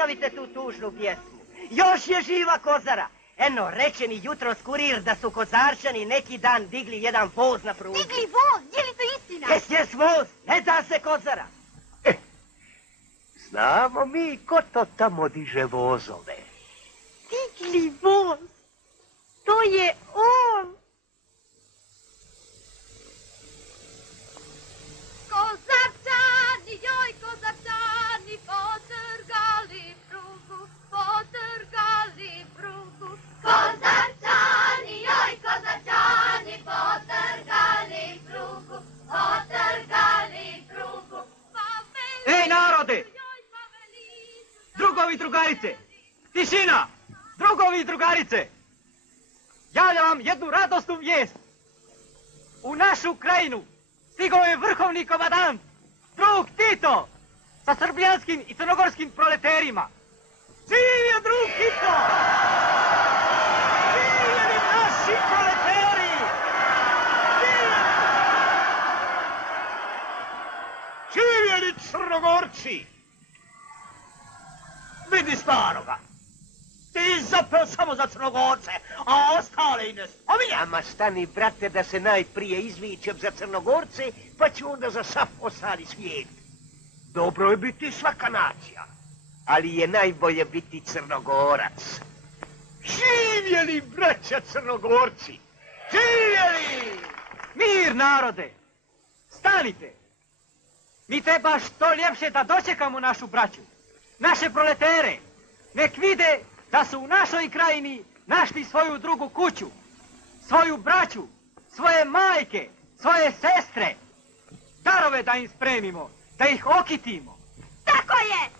ostavite tu tužnu pjesmu. Još je živa Kozara. Eno, reče mi jutros kurir da su Kozarčani neki dan digli jedan voz na prugu. Digli voz? Je li to istina? Jes voz, ne da se Kozara. Znamo mi ko to tamo diže vozove. Digli voz? To je on! Kozarčani, joj, Kozarčani, potrgali prugu, potrgali prugu. Kozarčani, joj, Kozarčani, potrgali prugu, potrgali prugu. Ej, narode! Drugovi i drugarice! Tišina! Drugovi i drugarice! Javljam vam jednu radosnu vijest. U našu krajinu stigao je vrhovni komadant, drug Tito, sa srbijanskim i crnogorskim proleterima. Živio drug Tito! Živjeli naši proleteri! Živjeli Crnogorci! Vidi staroga! Ti zapeo samo za Crnogorce, a ostale i ne spominja. Ama stani, brate, da se najprije izvičem za Crnogorce, pa ću onda za sav ostali svijet. Dobro je biti svaka nacija, ali je najbolje biti Crnogorac. Živjeli, braća Crnogorci! Živjeli! Mir, narode! Stanite! Mi treba što ljepše da dočekamo našu braću, naše proletere. Nek vide da su u našoj krajini našli svoju drugu kuću, svoju braću, svoje majke, svoje sestre. Darove da im spremimo, da ih okitimo. Tako je!